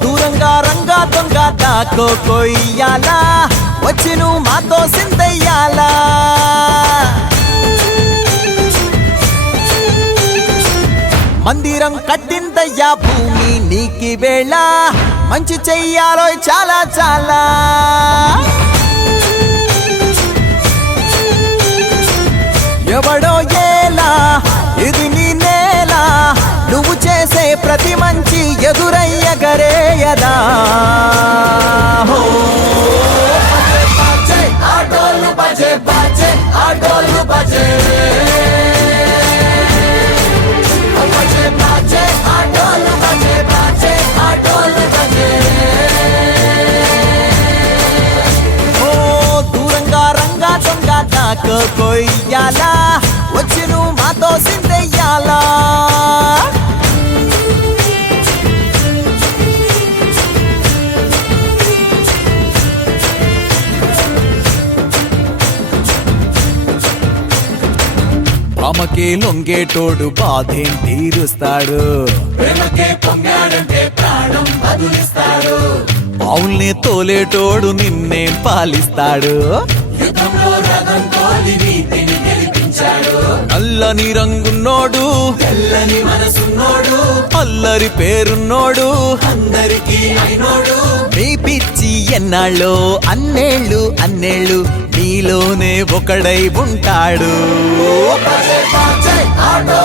దూరంగా రంగా దొంగ దాకో కొయ్యాలా వచ్చి నువ్వు మాతో సిందయ్యాలా మందిరం కట్టిందయ్యా భూమి నీకి వేళ మంచి చెయ్యాలో చాలా చాలా ఎవడో ఏలా ఇది నీ నేల నువ్వు చేసే ప్రతి మంచి ఎదురయ్యగరేయదా ఆటోలు బజే బజే ఆటోలు బజే ఆటోలు బజే బజే ఆటోలు బజే ఓ దూరంగా రంగా దొంగ దాకో కొయ్యాలా వచ్చి నువ్వు మాతో సిందయ్యాలా ప్రేమకే లొంగేటోడు బాధేం తీరుస్తాడు ప్రేమకే పొంగాడంటే ప్రాణం బదులిస్తాడు పావుల్ని తోలేటోడు నిన్నేం పాలిస్తాడు యుద్ధంలో రథం తోలి వీధిని గెలిపించాడు నల్లని రంగున్నోడు తెల్లని మనసున్నోడు అల్లరి పేరున్నోడు అందరికీ అయినోడు మీ పిచ్చి ఎన్నాళ్ళు అన్నేళ్ళు నీలోనే ఒకడై ఉంటాడు బజే బజే ఆటో